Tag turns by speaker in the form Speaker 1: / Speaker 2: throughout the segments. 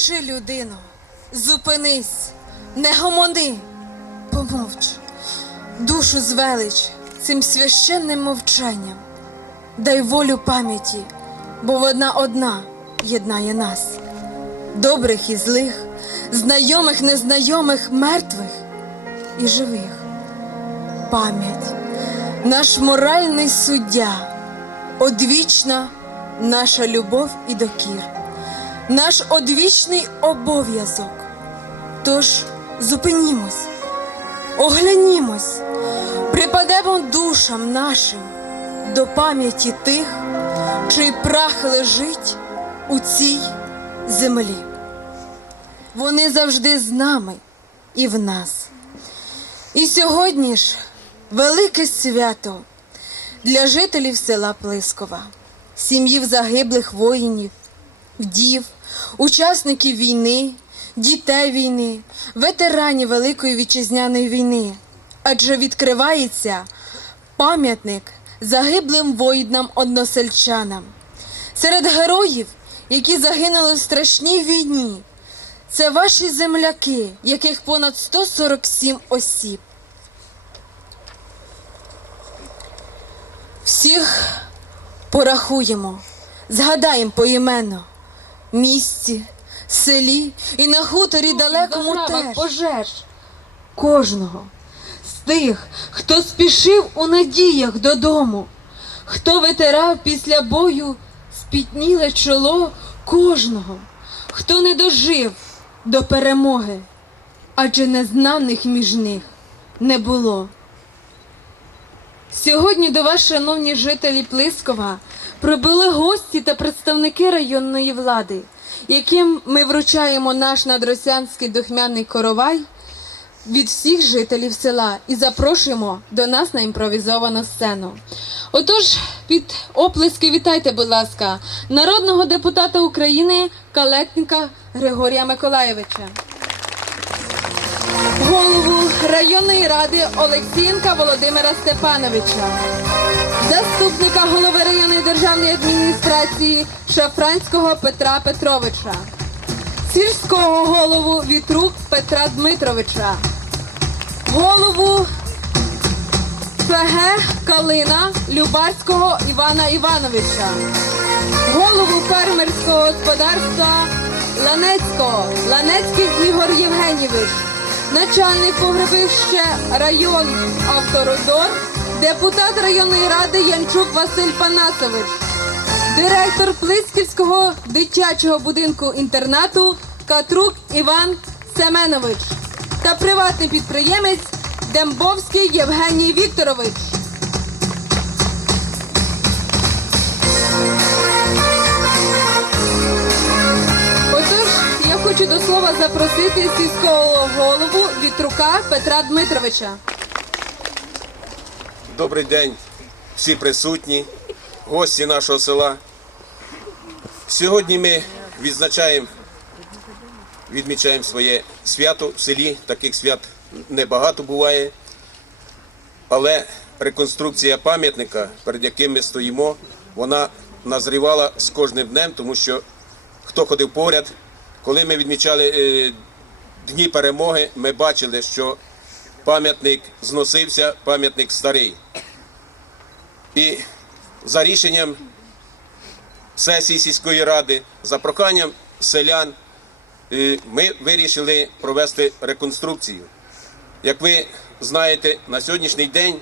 Speaker 1: спіши, людино, зупинись, не гомони, помовч, душу звелич цим священним мовчанням. Дай волю пам'яті, бо вона одна єднає нас, добрих і злих, знайомих, незнайомих, мертвих і живих. Пам'ять, наш моральний суддя, одвічна наша любов і докір, наш одвічний обов'язок. Тож зупинімось, оглянімось, припадемо душам нашим до пам'яті тих, чий прах лежить у цій землі. Вони завжди з нами і в нас. І сьогодні ж велике свято для жителів села Плискова, сім'їв загиблих воїнів, вдів, учасників війни, дітей війни, ветеранів Великої вітчизняної війни. Адже відкривається пам'ятник загиблим воїнам-односельчанам. Серед героїв, які загинули в страшній війні, це ваші земляки, яких понад 147 осіб. Всіх порахуємо, згадаємо поіменно місці, селі і на хуторі далекому теж.
Speaker 2: пожеж кожного з тих, хто спішив у надіях додому, хто витирав після бою спітніле чоло кожного, хто не дожив до перемоги, адже незнаних між них не було. Сьогодні до вас, шановні жителі Плискова, прибули гості та представники районної влади, яким ми вручаємо наш надросянський духмяний коровай від всіх жителів села і запрошуємо до нас на імпровізовану сцену. Отож, під оплески вітайте, будь ласка, народного депутата України Калетника Григорія Миколаєвича. Районної ради Олексієнка Володимира Степановича, заступника голови районної державної адміністрації Шафранського Петра Петровича, сільського голову Вітрук Петра Дмитровича, голову ФГ Калина Любарського Івана Івановича, голову фермерського господарства Ланецького Ланецький Ігор Євгенійович, начальник погребище район Автородор, депутат районної ради Янчук Василь Панасович, директор Плисківського дитячого будинку інтернату Катрук Іван Семенович та приватний підприємець Дембовський Євгеній Вікторович. Хочу до слова запросити сільського голову Вітрука Петра Дмитровича.
Speaker 3: Добрий день, всі присутні, гості нашого села. Сьогодні ми відзначаємо, відмічаємо своє свято в селі. Таких свят небагато буває. Але реконструкція пам'ятника, перед яким ми стоїмо, вона назрівала з кожним днем, тому що хто ходив поряд, коли ми відмічали е, дні перемоги, ми бачили, що пам'ятник зносився, пам'ятник старий. І за рішенням сесії сільської ради, за проханням селян, е, ми вирішили провести реконструкцію. Як ви знаєте, на сьогоднішній день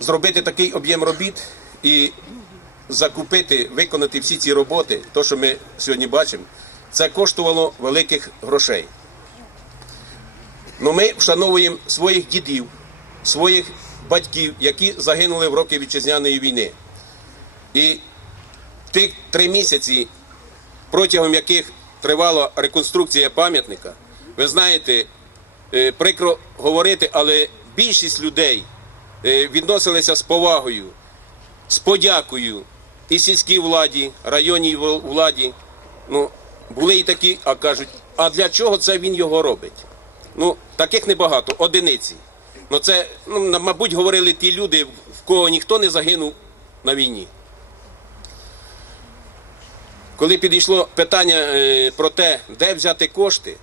Speaker 3: зробити такий об'єм робіт і закупити, виконати всі ці роботи, то, що ми сьогодні бачимо, це коштувало великих грошей. Ну ми вшановуємо своїх дідів, своїх батьків, які загинули в роки вітчизняної війни. І тих три місяці, протягом яких тривала реконструкція пам'ятника, ви знаєте, е, прикро говорити, але більшість людей е, відносилися з повагою, з подякою і сільській владі, районній владі. Ну, були і такі, а кажуть, а для чого це він його робить? Ну, таких небагато, одиниці. Ну, це, ну, мабуть, говорили ті люди, в кого ніхто не загинув на війні. коли підійшло питання е, про те, де взяти кошти,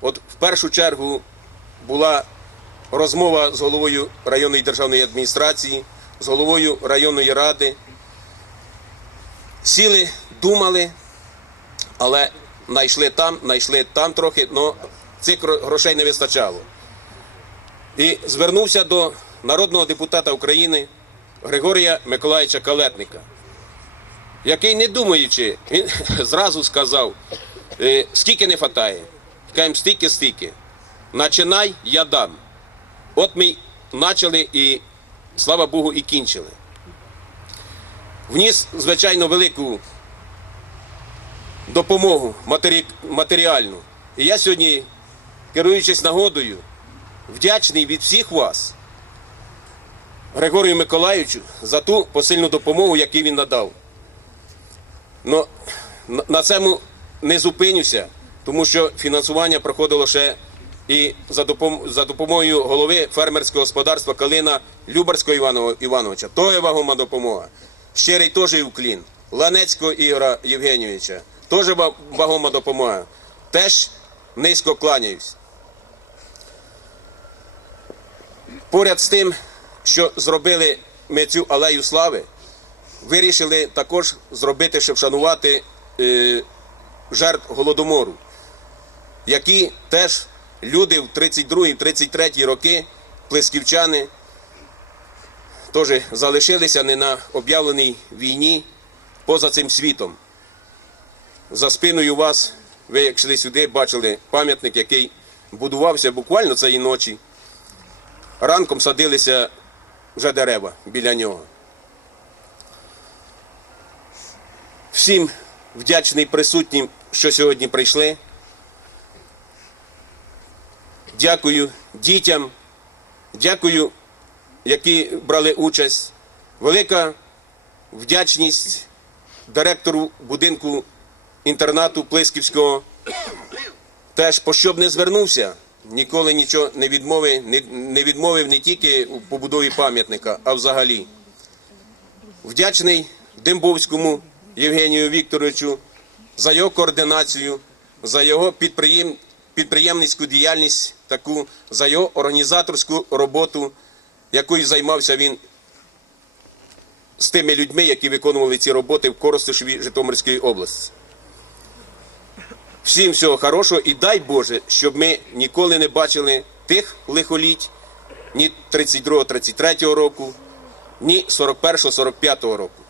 Speaker 3: от в першу чергу була розмова з головою районної державної адміністрації, з головою районної ради. Сіли, думали, але знайшли там, знайшли там трохи, але цих грошей не вистачало. І звернувся до народного депутата України Григорія Миколаївича Калетника, який, не думаючи, він зразу сказав, «Е, скільки не вистачає. Кажемо, стільки, стільки. Начинай, я дам. От ми почали і, слава Богу, і кінчили. Вніс, звичайно, велику допомогу матері... матеріальну. І я сьогодні, керуючись нагодою, вдячний від всіх вас, Григорію Миколаївичу, за ту посильну допомогу, яку він надав. Но на- цьому не зупинюся, тому що фінансування проходило ще і за, допом... за допомогою голови фермерського господарства Калина Любарського Іванова... Івановича. То є вагома допомога. Щирий теж і уклін. Ланецького Ігора Євгенійовича. Теж ва- вагома допомога. Теж низько кланяюсь. Поряд з тим, що зробили ми цю алею слави, вирішили також зробити, щоб вшанувати е, жертв голодомору, які теж люди в 32-33 роки, плесківчани, теж залишилися не на об'явленій війні поза цим світом. За спиною вас, ви як йшли сюди, бачили пам'ятник, який будувався буквально цієї ночі. Ранком садилися вже дерева біля нього. Всім вдячний присутнім, що сьогодні прийшли. Дякую дітям, дякую, які брали участь. Велика вдячність директору будинку інтернату Плисківського. Теж по що б не звернувся, ніколи нічого не відмовив, не, не відмовив не тільки у побудові пам'ятника, а взагалі. Вдячний Дембовському Євгенію Вікторовичу за його координацію, за його підприєм, підприємницьку діяльність, таку, за його організаторську роботу, якою займався він з тими людьми, які виконували ці роботи в Коростишеві Житомирської області. Всім всього хорошого і дай Боже, щоб ми ніколи не бачили тих лихоліть ні 32-33 року, ні 41-45 року.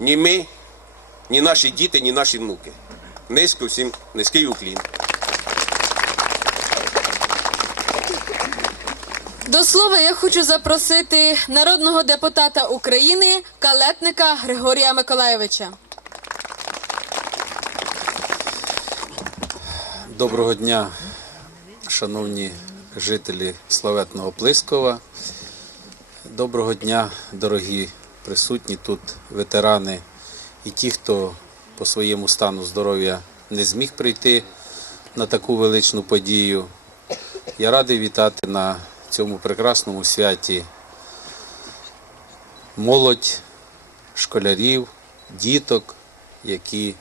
Speaker 3: Ні ми, ні наші діти, ні наші внуки. Низько всім низький уклін.
Speaker 2: До слова, я хочу запросити народного депутата України Калетника Григорія Миколаєвича.
Speaker 4: Доброго дня, шановні жителі славетного Плискова. Доброго дня, дорогі присутні тут ветерани і ті, хто по своєму стану здоров'я не зміг прийти на таку величну подію. Я радий вітати на цьому прекрасному святі молодь, школярів, діток, які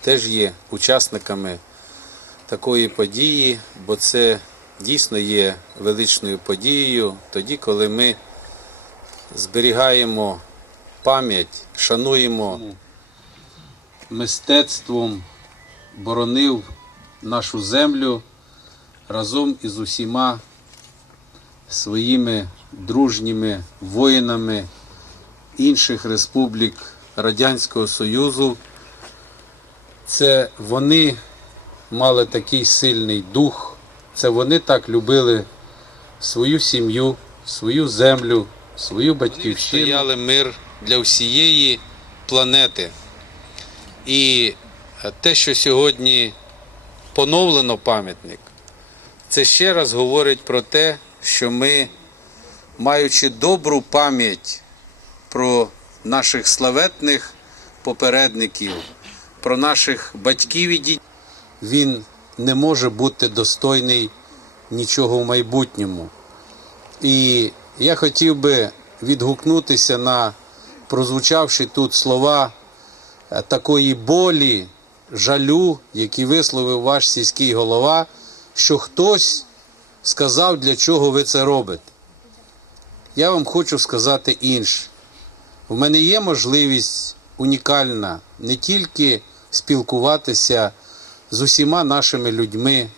Speaker 4: теж є учасниками такої події, бо це дійсно є величною подією тоді, коли ми зберігаємо пам'ять, шануємо мистецтвом, боронив нашу землю разом із усіма своїми дружніми воїнами інших республік Радянського Союзу. Це вони мали такий сильний дух, це вони так любили свою сім'ю, свою землю, свою батьківщину. Стояли мир для всієї планети. І те, що сьогодні поновлено пам'ятник, це ще раз говорить про те, що ми, маючи добру пам'ять про наших славетних попередників, про наших батьків і дітей, він не може бути достойний нічого в майбутньому. І я хотів би відгукнутися на прозвучавші тут слова е, такої болі жалю, який висловив ваш сільський голова, що хтось сказав, для чого ви це робите. Я вам хочу сказати інше. У мене є можливість унікальна не тільки спілкуватися з усіма нашими людьми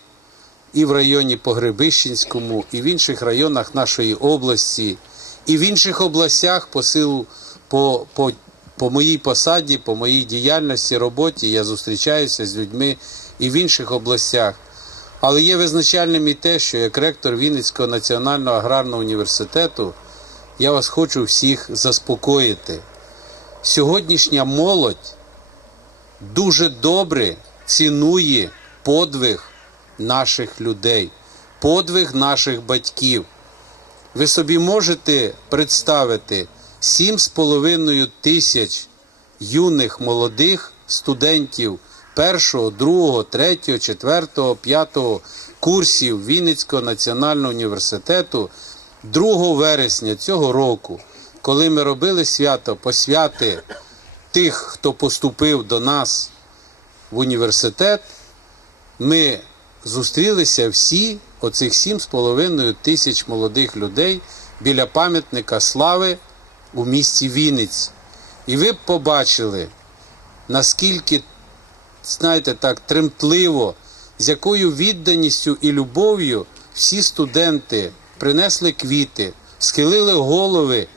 Speaker 4: і в районі Погребищенському, і в інших районах нашої області, і в інших областях по силу по, по, по моїй посаді, по моїй діяльності, роботі я зустрічаюся з людьми і в інших областях. Але є визначальним і те, що як ректор Вінницького національного аграрного університету я вас хочу всіх заспокоїти. Сьогоднішня молодь дуже добре цінує подвиг наших людей, подвиг наших батьків. Ви собі можете представити 7,5 тисяч юних молодих студентів першого, другого, третього, четвертого, п'ятого курсів Вінницького національного університету 2 вересня цього року, коли ми робили свято посвяти тих, хто поступив до нас в університет, ми зустрілися всі, оцих 7,5 тисяч молодих людей біля пам'ятника слави у місті Вінниці. І ви б побачили, наскільки, знаєте, так, тремтливо, з якою відданістю і любов'ю всі студенти принесли квіти, схилили голови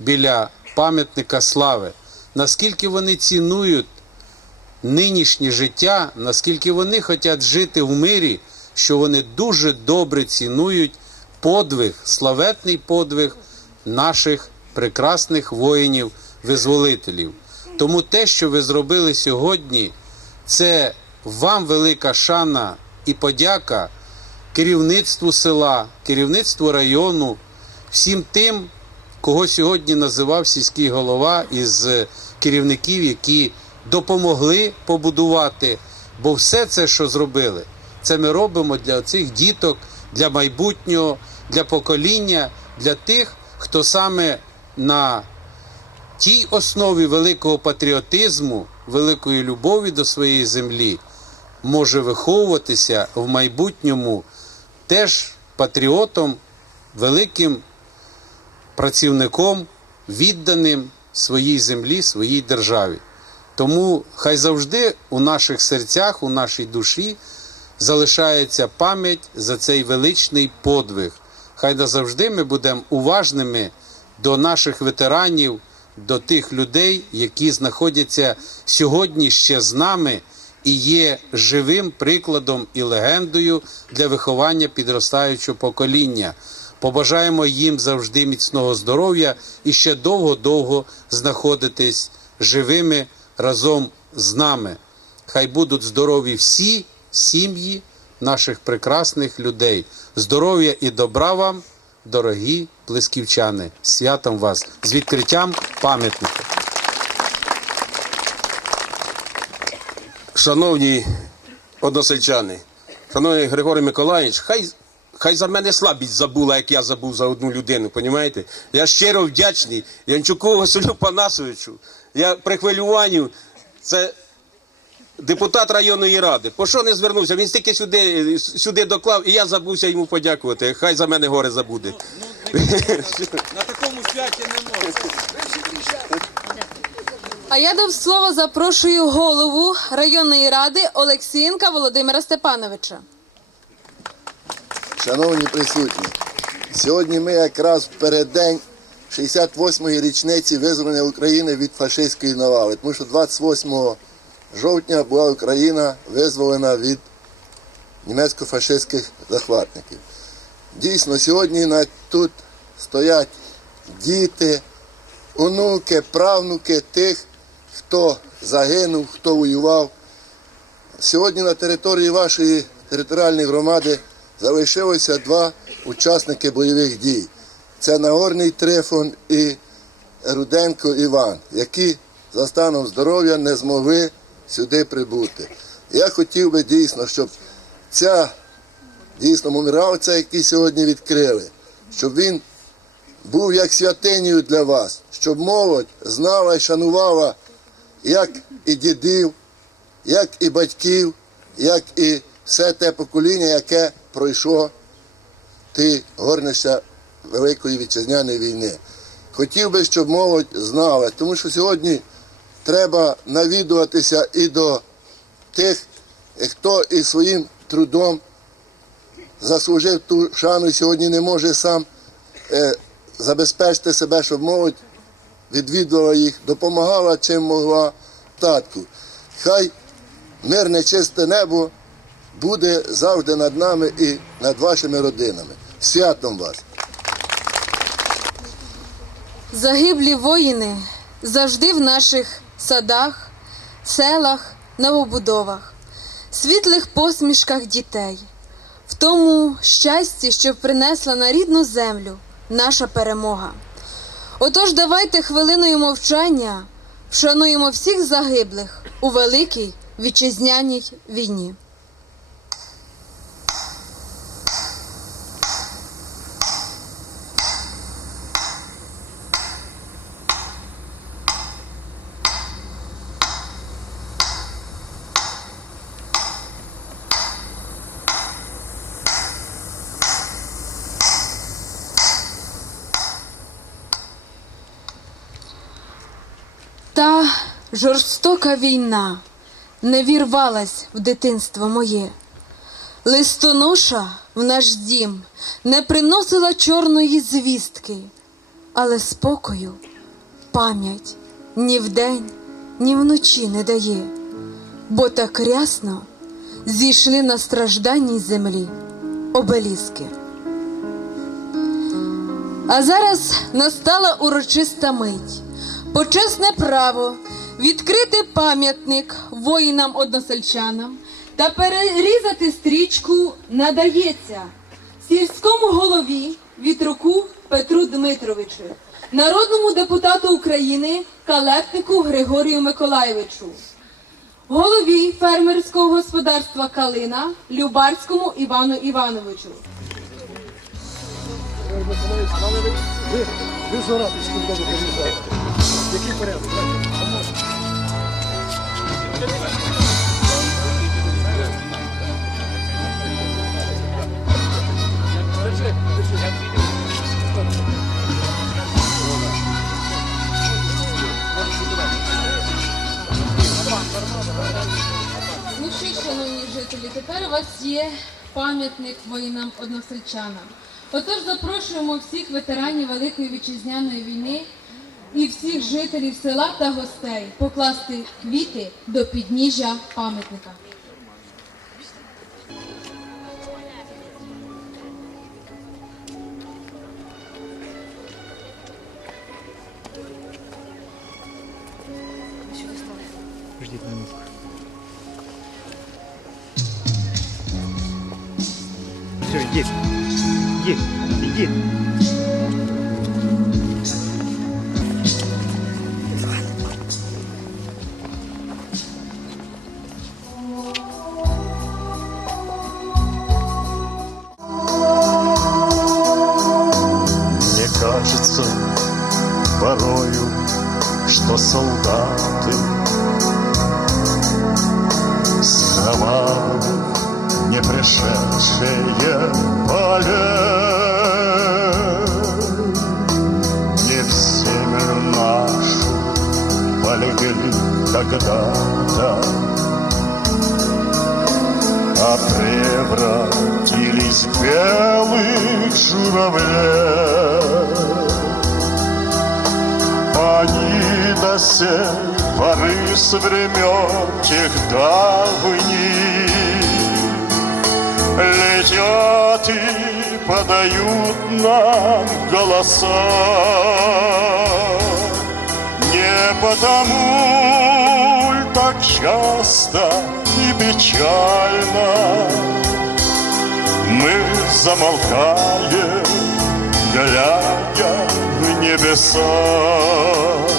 Speaker 4: біля пам'ятника слави, наскільки вони цінують нинішнє життя, наскільки вони хочуть жити в мирі, що вони дуже добре цінують подвиг, славетний подвиг наших прекрасних воїнів-визволителів. Тому те, що ви зробили сьогодні, це вам велика шана і подяка керівництву села, керівництву району, всім тим, кого сьогодні називав сільський голова із керівників, які допомогли побудувати. Бо все це, що зробили, це ми робимо для цих діток, для майбутнього, для покоління, для тих, хто саме на тій основі великого патріотизму, великої любові до своєї землі може виховуватися в майбутньому теж патріотом, великим працівником, відданим своїй землі, своїй державі. Тому хай завжди у наших серцях, у нашій душі залишається пам'ять за цей величний подвиг. Хай назавжди ми будемо уважними до наших ветеранів, до тих людей, які знаходяться сьогодні ще з нами і є живим прикладом і легендою для виховання підростаючого покоління. Побажаємо їм завжди міцного здоров'я і ще довго-довго знаходитись живими разом з нами. Хай будуть здорові всі сім'ї наших прекрасних людей. Здоров'я і добра вам, дорогі плесківчани. Святом вас з відкриттям пам'ятника.
Speaker 3: Шановні односельчани, шановний Григорій Миколаївич, хай, хай за мене слабість забула, як я забув за одну людину, понімаєте? Я щиро вдячний Янчуку Василю Панасовичу. Я при хвилюванні, це депутат районної ради. По що не звернувся? Він стільки сюди, сюди доклав, і я забувся йому подякувати. Хай за мене горе забуде.
Speaker 5: На такому святі не можна.
Speaker 2: А я до слова запрошую голову районної ради Олексієнка Володимира Степановича.
Speaker 6: Шановні присутні, сьогодні ми якраз в переддень 68-ї річниці визволення України від фашистської навали, тому що 28 жовтня була Україна визволена від німецько-фашистських захватників. Дійсно, сьогодні тут стоять діти, онуки, правнуки тих, хто загинув, хто воював. Сьогодні на території вашої територіальної громади залишилося два учасники бойових дій. Це Нагорний Трифон і Руденко Іван, які за станом здоров'я не змогли сюди прибути. Я хотів би дійсно, щоб ця дійсно цей, який сьогодні відкрили, щоб він був як святинею для вас, щоб молодь знала і шанувала як і дідів, як і батьків, як і все те покоління, яке пройшло ті горнища Великої вітчизняної війни. Хотів би, щоб молодь знала, тому що сьогодні треба навідуватися і до тих, хто і своїм трудом заслужив ту шану і сьогодні не може сам е, забезпечити себе, щоб молодь відвідувала їх, допомагала чим могла татку. Хай мирне чисте небо буде завжди над нами і над вашими родинами. Святом вас!
Speaker 2: Загиблі воїни завжди в наших садах, селах, новобудовах, світлих посмішках дітей, в тому щасті, що принесла на рідну землю наша перемога. Отож, давайте хвилиною мовчання вшануємо всіх загиблих у великій вітчизняній війні. Та жорстока війна не вірвалась в дитинство моє. Листоноша в наш дім не приносила чорної звістки, але спокою пам'ять ні вдень, ні вночі не дає, бо так рясно зійшли на стражданній землі обеліски. А зараз настала урочиста мить. Почесне право відкрити пам'ятник воїнам-односельчанам та перерізати стрічку надається сільському голові Вітруку Петру Дмитровичу, народному депутату України Калетнику Григорію Миколаєвичу, голові фермерського господарства Калина Любарському Івану Івановичу.
Speaker 7: Ви, ви зоратись. Який порядок?
Speaker 2: Ну що, тепер у вас є пам'ятник воїнам односельчанам. Отож запрошуємо всіх ветеранів Великої вітчизняної війни і всіх жителів села та гостей покласти квіти до підніжжя пам'ятника.
Speaker 7: Все, иди. Иди, иди.
Speaker 8: Когда-то, а превратились в белых журавлей. Они до сей поры с времен тех давних Летят и подают нам голоса Не потому так часто и печально Мы замолкаем, глядя в небеса.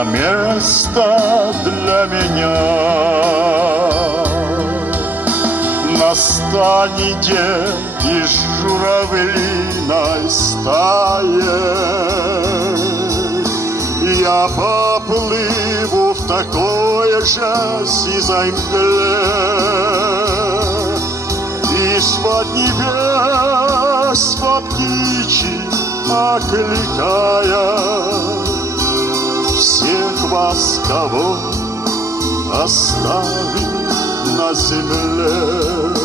Speaker 8: Это место для меня. Настанет день из журавлиной стаи Я поплыву в такое же сизой мгле. Из-под небес по птичьи окликая Всех вас, кого оставил на земле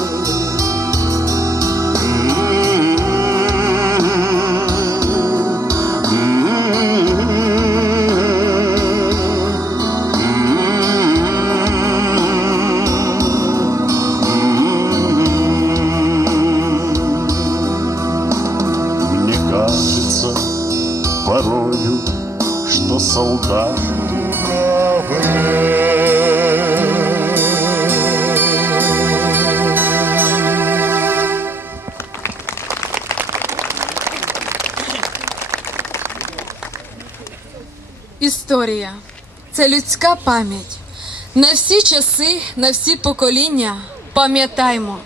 Speaker 2: це людська пам'ять. На всі часи, на всі покоління пам'ятаймо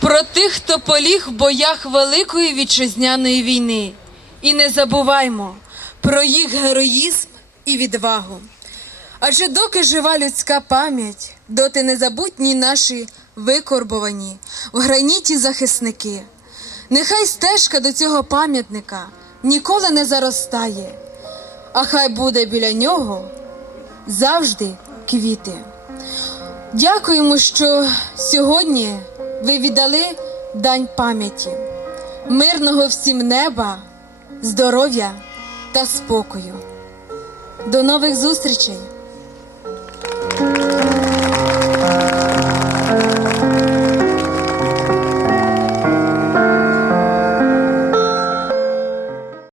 Speaker 2: про тих, хто поліг в боях Великої вітчизняної війни. І не забуваймо про їх героїзм і відвагу. Адже доки жива людська пам'ять, доти незабутні наші викорбовані в граніті захисники. Нехай стежка до цього пам'ятника ніколи не заростає, а хай буде біля нього завжди квіти. Дякуємо, що сьогодні ви віддали дань пам'яті, мирного всім неба, здоров'я та спокою. До нових зустрічей!